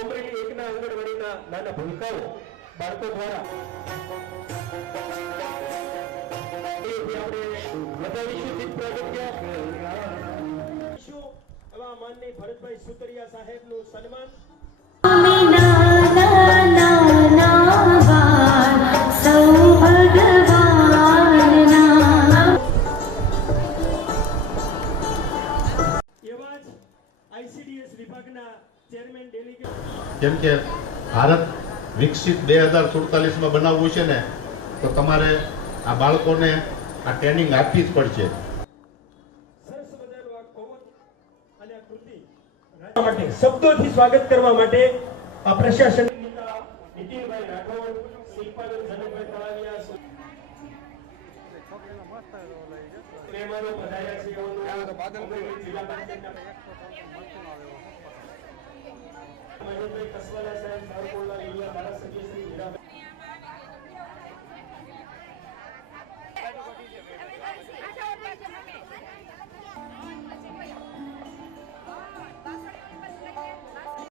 અમરેલી એકના આંગણવાડીના નાના ભૂલકાઓ બાળકો દ્વારા માનની ભરતભાઈ સુતરિયા સાહેબનું સન્માન કેમ કે ભારત વિકસિત 2047 માં બનાવવું છે ને તો તમારે આ બાળકોને આ ટ્રેનિંગ આપવી જ પડશે. શબ્દોથી સ્વાગત કરવા માટે આ પ્રશાસન નીતિનભાઈ રાઠોડ, શિલ્પાબેન જનકભાઈ તળાવિયા મહેમાનો પધાર્યા છે. જિલ્લા પંચાયતના